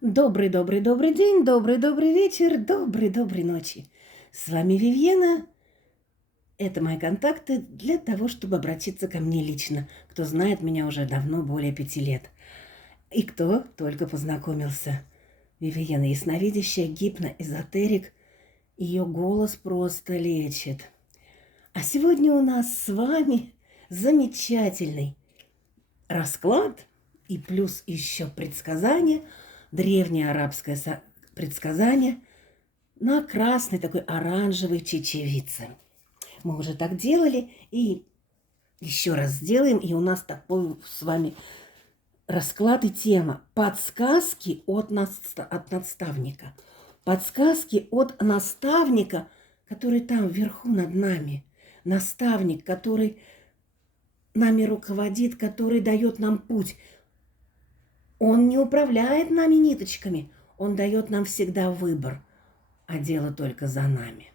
Добрый день, добрый вечер, доброй ночи. С вами Вивьена. Это мои контакты для того, чтобы обратиться ко мне лично, кто знает меня уже давно, более 5 лет. И кто только познакомился. Вивьена ясновидящая, гипноэзотерик. Ее голос просто лечит. А сегодня у нас с вами замечательный расклад и плюс еще предсказание, древнее арабское предсказание на красной такой оранжевой чечевице. Мы уже так делали и еще раз сделаем, и у нас такой с вами расклад и тема подсказки от наставника. Подсказки от наставника, который там вверху над нами. Наставник, который нами руководит, который дает нам путь. Он не управляет нами ниточками, он дает нам всегда выбор, а дело только за нами.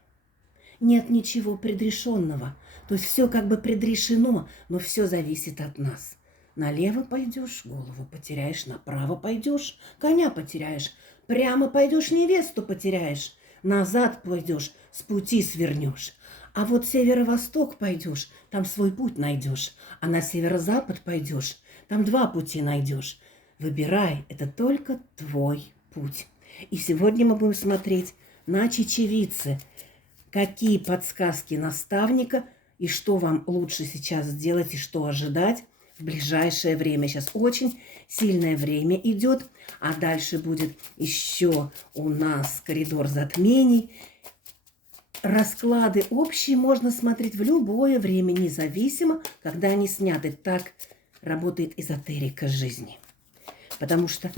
Нет ничего предрешенного, то есть все как бы предрешено, но все зависит от нас. Налево пойдешь, голову потеряешь, направо пойдешь, коня потеряешь, прямо пойдешь, невесту потеряешь, назад пойдешь, с пути свернешь. А вот северо-восток пойдешь, там свой путь найдешь, а на северо-запад пойдешь, там два пути найдешь. Выбирай, это только твой путь. И сегодня мы будем смотреть на чечевицы, какие подсказки наставника и что вам лучше сейчас сделать и что ожидать в ближайшее время. Сейчас очень сильное время идет, а дальше будет еще у нас коридор затмений. Расклады общие можно смотреть в любое время, независимо, когда они сняты. Так работает эзотерика жизни. Потому что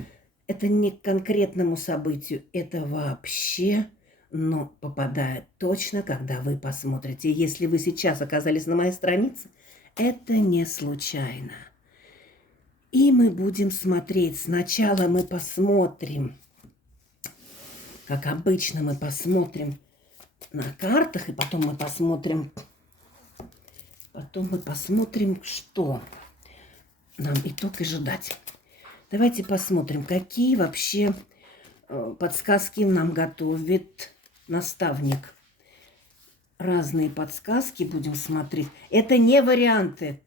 это не к конкретному событию, это вообще, но попадает точно, когда вы посмотрите. Если вы сейчас оказались на моей странице, это не случайно. И мы будем смотреть. Сначала мы посмотрим, как обычно мы посмотрим на картах, и потом мы посмотрим, что нам итог ожидать. Давайте посмотрим, какие вообще подсказки нам готовит наставник. Разные подсказки будем смотреть. Это не варианты.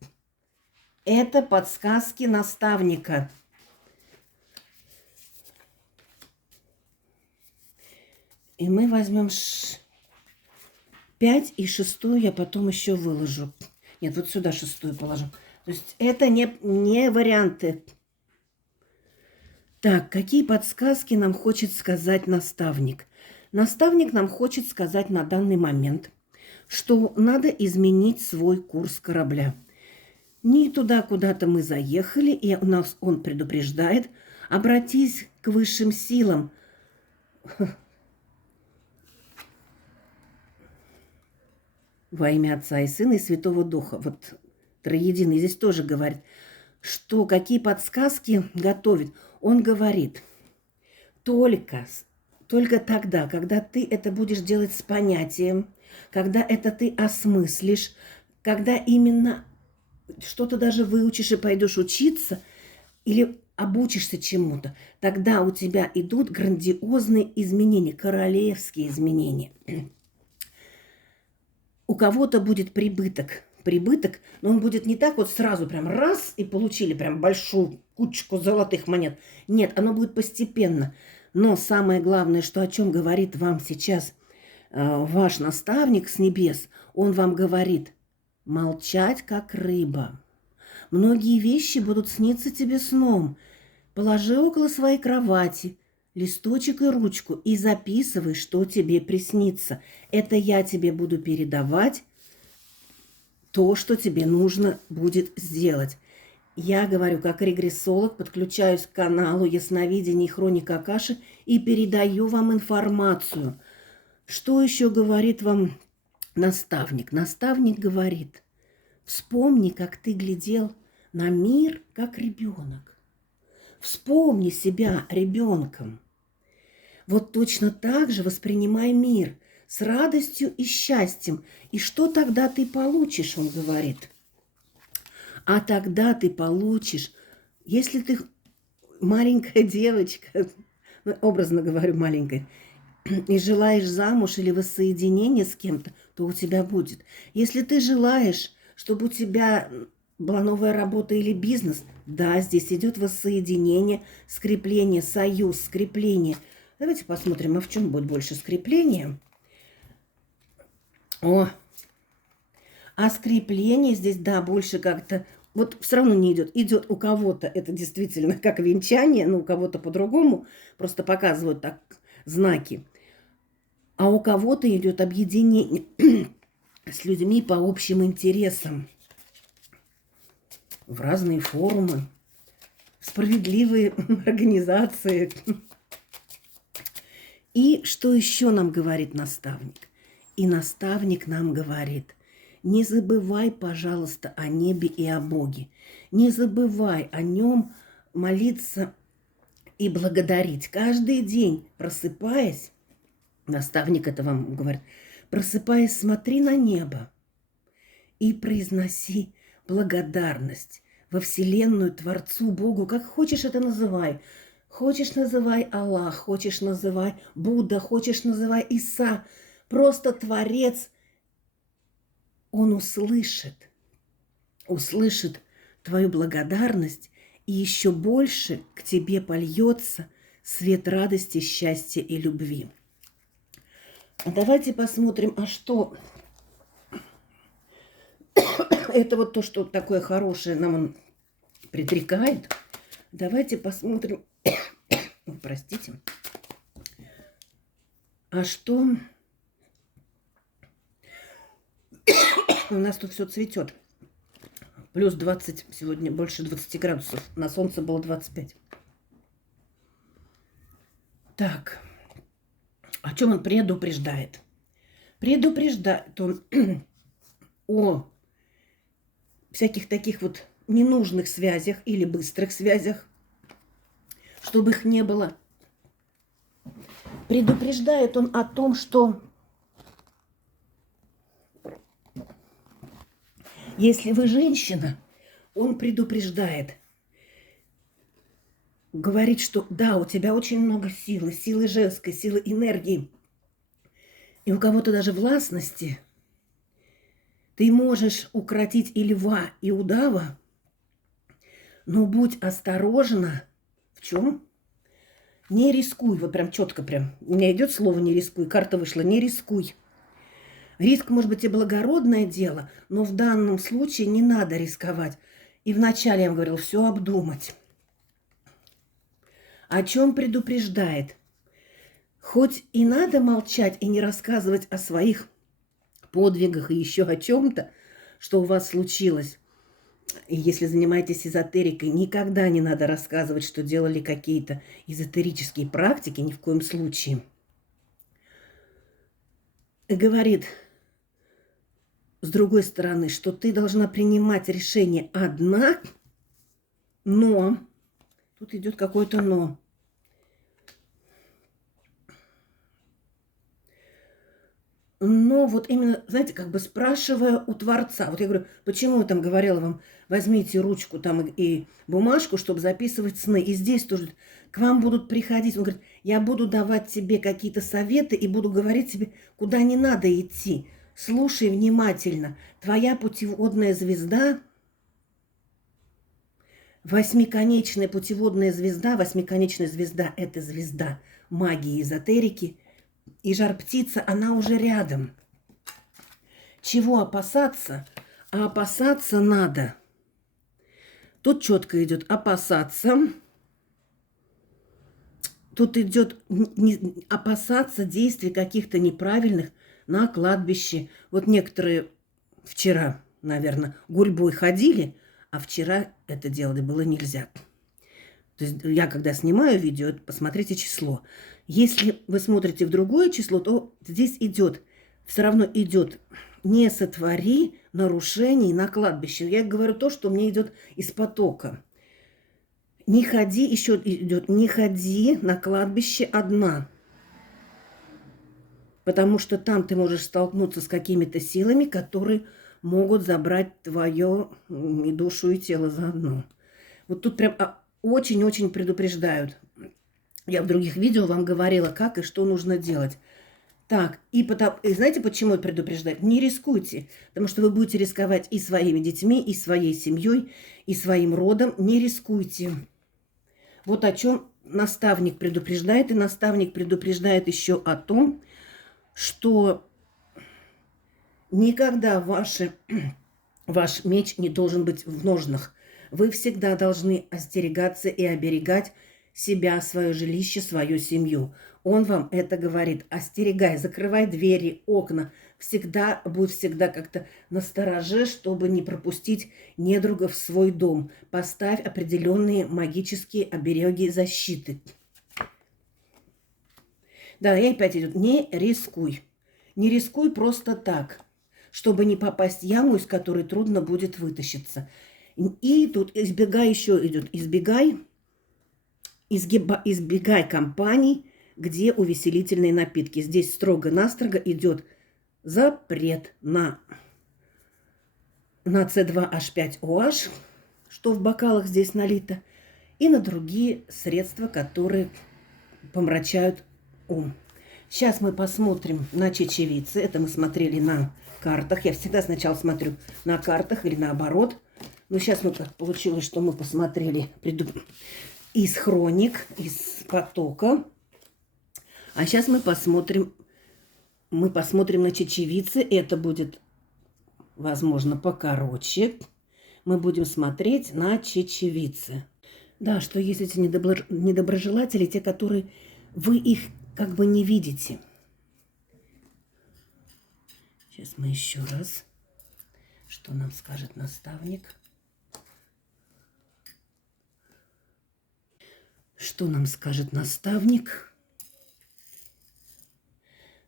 Это подсказки наставника. И мы возьмем 5 и 6 я потом еще выложу. Нет, вот сюда 6 положу. То есть это не варианты. Так, какие подсказки нам хочет сказать наставник? Наставник нам хочет сказать на данный момент, что надо изменить свой курс корабля. Не туда, куда-то мы заехали, и у нас он предупреждает, обратись к высшим силам. Во имя Отца и Сына и Святого Духа. Вот Троединый здесь тоже говорит, что какие подсказки готовит. Он говорит, только тогда, когда ты это будешь делать с понятием, когда это ты осмыслишь, когда именно что-то даже выучишь и пойдешь учиться или обучишься чему-то, тогда у тебя идут грандиозные изменения, королевские изменения. У кого-то будет прибыток, но он будет не так вот сразу прям раз и получили прям большую кучку золотых монет. Нет, оно будет постепенно. Но самое главное, что о чем говорит вам сейчас ваш наставник с небес, он вам говорит молчать как рыба. Многие вещи будут сниться тебе сном. Положи около своей кровати листочек и ручку и записывай, что тебе приснится. Это я тебе буду передавать то, что тебе нужно будет сделать. Я говорю, как регрессолог, подключаюсь к каналу Ясновидение и Хроника Акаши и передаю вам информацию. Что еще говорит вам наставник? Наставник говорит, вспомни, как ты глядел на мир, как ребенок. Вспомни себя ребенком. Вот точно так же воспринимай мир с радостью и счастьем. И что тогда ты получишь, он говорит. А тогда ты получишь, если ты маленькая девочка, ну, образно говорю, маленькой, и желаешь замуж или воссоединения с кем-то, то у тебя будет. Если ты желаешь, чтобы у тебя была новая работа или бизнес, да, здесь идет воссоединение, скрепление, союз, скрепление. Давайте посмотрим, а в чем будет больше скрепления. А скрепление здесь, да, больше как-то... Вот все равно не идет. Идет у кого-то, это действительно как венчание, но у кого-то по-другому. Просто показывают так знаки. А у кого-то идет объединение с людьми по общим интересам. В разные форумы, в справедливые организации. И что еще нам говорит наставник? И наставник нам говорит: не забывай, пожалуйста, о небе и о Боге. Не забывай о нем молиться и благодарить. Каждый день, просыпаясь, наставник это вам говорит, просыпаясь, смотри на небо и произноси благодарность во Вселенную, Творцу, Богу, как хочешь это называй. Хочешь называй Аллах, хочешь называй Будда, хочешь называй Иса. Просто Творец, Он услышит твою благодарность, и еще больше к тебе польется свет радости, счастья и любви. Давайте посмотрим, а что... Это вот то, что такое хорошее нам он предрекает. Давайте посмотрим... Простите. А что... У нас тут все цветет. Плюс 20, сегодня больше 20 градусов. На солнце было 25. Так. О чем он предупреждает? Предупреждает он о всяких таких вот ненужных связях или быстрых связях, чтобы их не было. Предупреждает он о том, что если вы женщина, он предупреждает, говорит, что да, у тебя очень много силы, силы женской, силы энергии, и у кого-то даже властности. Ты можешь укротить и льва, и удава, но будь осторожна. В чем? Не рискуй. Вот прям четко прям. У меня идет слово «не рискуй». Карта вышла «не рискуй». Риск, может быть, и благородное дело, но в данном случае не надо рисковать. И вначале я вам говорила, все обдумать. О чем предупреждает? Хоть и надо молчать и не рассказывать о своих подвигах и еще о чем-то, что у вас случилось. И если занимаетесь эзотерикой, никогда не надо рассказывать, что делали какие-то эзотерические практики, ни в коем случае. И говорит, с другой стороны, что ты должна принимать решение одна, но... Тут идет какое-то но. Но вот именно, знаете, как бы спрашивая у Творца. Вот я говорю, почему я там говорила вам, возьмите ручку там и бумажку, чтобы записывать сны. И здесь тоже к вам будут приходить. Он говорит, я буду давать тебе какие-то советы и буду говорить тебе, куда не надо идти. Слушай внимательно. Твоя путеводная звезда, восьмиконечная путеводная звезда, восьмиконечная звезда – это звезда магии, эзотерики. И жар-птица, она уже рядом. Чего опасаться? А опасаться надо. Тут четко идет опасаться. Тут идет опасаться действий каких-то неправильных на кладбище. Вот некоторые вчера, наверное, гурьбой ходили, а вчера это делать было нельзя. То есть я, когда снимаю видео, посмотрите число. Если вы смотрите в другое число, то здесь идет, все равно идет не сотвори нарушений на кладбище. Я говорю то, что мне идет из потока. Не ходи, еще идет, не ходи на кладбище одна. Потому что там ты можешь столкнуться с какими-то силами, которые могут забрать твою и душу, и тело заодно. Вот тут прям очень-очень предупреждают. Я в других видео вам говорила, как и что нужно делать. Так, и знаете, почему это предупреждать? Не рискуйте, потому что вы будете рисковать и своими детьми, и своей семьей, и своим родом. Не рискуйте. Вот о чем наставник предупреждает. И наставник предупреждает еще о том, что никогда ваш меч не должен быть в ножнах. Вы всегда должны остерегаться и оберегать себя, свое жилище, свою семью. Он вам это говорит. Остерегай, закрывай двери, окна. Будь всегда как-то настороже, чтобы не пропустить недруга в свой дом. Поставь определенные магические обереги защиты. Да, и опять идет. Не рискуй. Не рискуй просто так, чтобы не попасть в яму, из которой трудно будет вытащиться. И тут избегай компаний, где увеселительные напитки. Здесь строго-настрого идет запрет на С2H5OH, что в бокалах здесь налито, и на другие средства, которые помрачают ум. Сейчас мы посмотрим на чечевицы. Это мы смотрели на картах. Я всегда сначала смотрю на картах или наоборот. Но сейчас получилось, что мы посмотрели из хроник, из потока. А сейчас мы посмотрим на чечевицы. Это будет, возможно, покороче. Мы будем смотреть на чечевицы. Да, что есть эти недоброжелатели, те, которые вы их как бы не видите. Сейчас мы еще раз. Что нам скажет наставник? Что нам скажет наставник?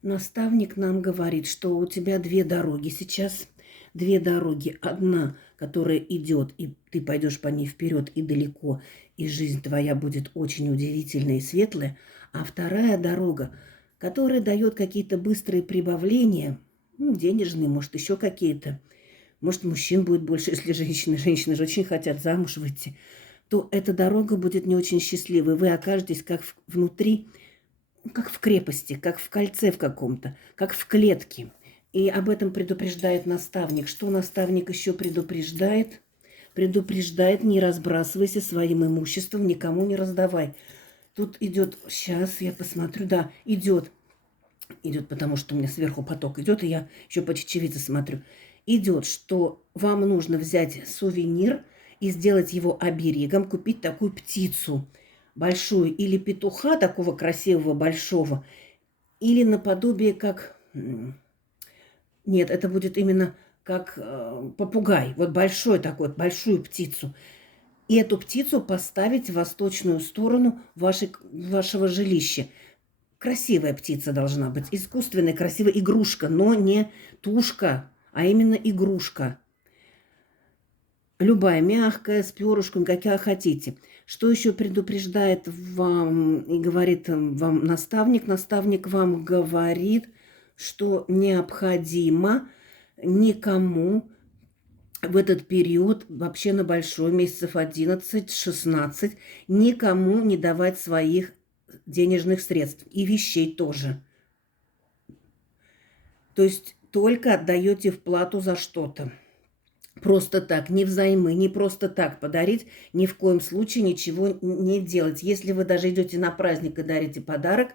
Наставник нам говорит, что у тебя две дороги сейчас. Две дороги. Одна, которая идет, и ты пойдешь по ней вперед и далеко, и жизнь твоя будет очень удивительная и светлая. А вторая дорога, которая дает какие-то быстрые прибавления, денежные, может, еще какие-то. Может, мужчин будет больше, если женщины. Женщины же очень хотят замуж выйти. То эта дорога будет не очень счастливой. Вы окажетесь как внутри, как в крепости, как в кольце в каком-то, как в клетке. И об этом предупреждает наставник. Что наставник еще предупреждает? Предупреждает, не разбрасывайся своим имуществом, никому не раздавай. Тут идет, сейчас я посмотрю, да, идет, потому что у меня сверху поток идет, и я еще по чечевице смотрю. Идет, что вам нужно взять сувенир и сделать его оберегом, купить такую птицу большую, или петуха такого красивого, большого, или наподобие как... Нет, это будет именно как попугай, вот большой такой, большую птицу. И эту птицу поставить в восточную сторону вашего жилища. Красивая птица должна быть, искусственная, красивая игрушка, но не тушка, а именно игрушка. Любая, мягкая, с перышком, какая хотите. Что еще предупреждает вам и говорит вам наставник? Наставник вам говорит, что необходимо никому в этот период, вообще на большой, месяцев 11-16, никому не давать своих денежных средств и вещей тоже. То есть только отдаете в плату за что-то. Просто так, не взаймы, не просто так подарить, ни в коем случае ничего не делать. Если вы даже идете на праздник и дарите подарок,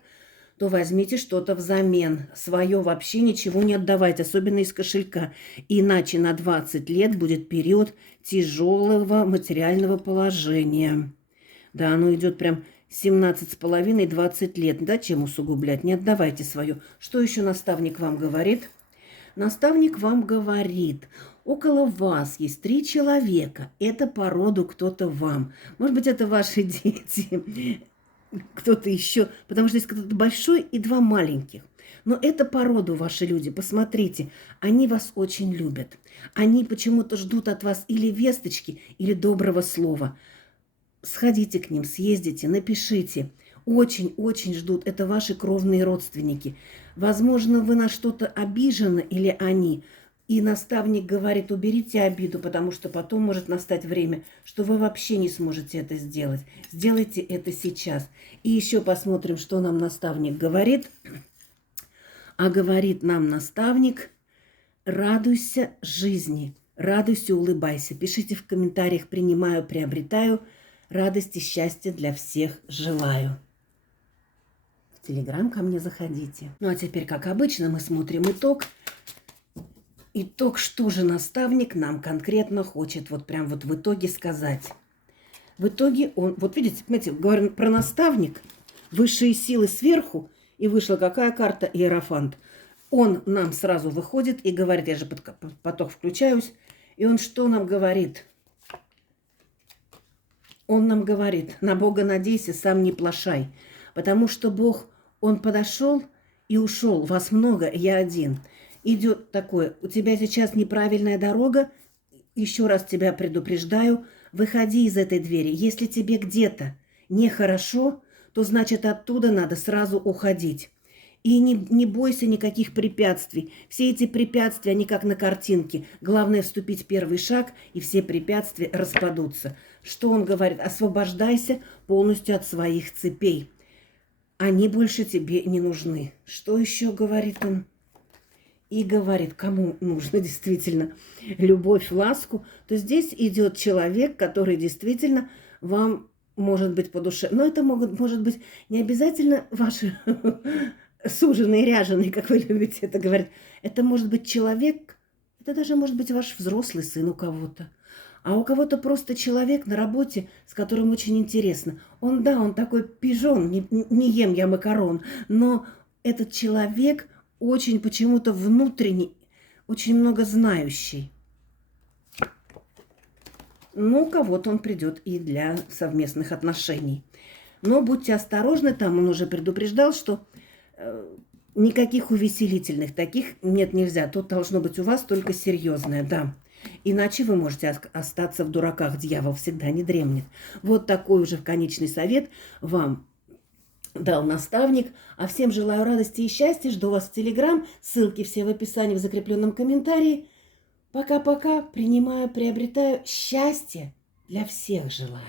то возьмите что-то взамен. Свое вообще ничего не отдавайте, особенно из кошелька. Иначе на 20 лет будет период тяжелого материального положения. Да, оно идет прям 17,5-20 лет. Да, чем усугублять? Не отдавайте свое. Что еще наставник вам говорит? Наставник вам говорит, около вас есть 3 человека. Это по роду кто-то вам. Может быть, это ваши дети, кто-то еще, потому что есть кто-то большой и 2 маленьких. Но это по роду ваши люди. Посмотрите, они вас очень любят. Они почему-то ждут от вас или весточки, или доброго слова. Сходите к ним, съездите, напишите. Очень-очень ждут. Это ваши кровные родственники. Возможно, вы на что-то обижены или они. И наставник говорит, уберите обиду, потому что потом может настать время, что вы вообще не сможете это сделать. Сделайте это сейчас. И еще посмотрим, что нам наставник говорит. А говорит нам наставник, радуйся жизни, радуйся, улыбайся. Пишите в комментариях, принимаю, приобретаю. Радости, счастья для всех желаю. В Телеграм ко мне заходите. Ну а теперь, как обычно, мы смотрим итог. Итог, что же наставник нам конкретно хочет вот прям вот в итоге сказать. В итоге он, вот видите, понимаете, говорим про наставник, высшие силы сверху, и вышла какая карта? Иерофант. Он нам сразу выходит и говорит, я же поток включаюсь, и он что нам говорит? Он нам говорит, на Бога надейся, сам не плашай, потому что Бог, Он подошел и ушел, вас много, я один. Идет такое, у тебя сейчас неправильная дорога, еще раз тебя предупреждаю, выходи из этой двери. Если тебе где-то нехорошо, то значит оттуда надо сразу уходить. И не бойся никаких препятствий. Все эти препятствия, они как на картинке. Главное вступить в первый шаг, и все препятствия распадутся. Что он говорит? Освобождайся полностью от своих цепей. Они больше тебе не нужны. Что еще говорит он? И говорит, кому нужно действительно любовь, ласку, то здесь идет человек, который действительно вам может быть по душе. Но это может быть не обязательно ваши суженые, ряженые, как вы любите это говорить. Это может быть человек, это даже может быть ваш взрослый сын у кого-то. А у кого-то просто человек на работе, с которым очень интересно. Он такой пижон, не ем я макарон, но этот человек очень почему-то внутренний, очень много знающий. Ну, у кого-то он придет и для совместных отношений. Но будьте осторожны, там он уже предупреждал, что никаких увеселительных таких нет, нельзя. Тут должно быть у вас только серьезное, да. Иначе вы можете остаться в дураках, дьявол всегда не дремлет. Вот такой уже конечный совет вам дал наставник. А всем желаю радости и счастья. Жду вас в Телеграм. Ссылки все в описании, в закрепленном комментарии. Пока-пока. Принимаю, приобретаю. Счастья для всех желаю.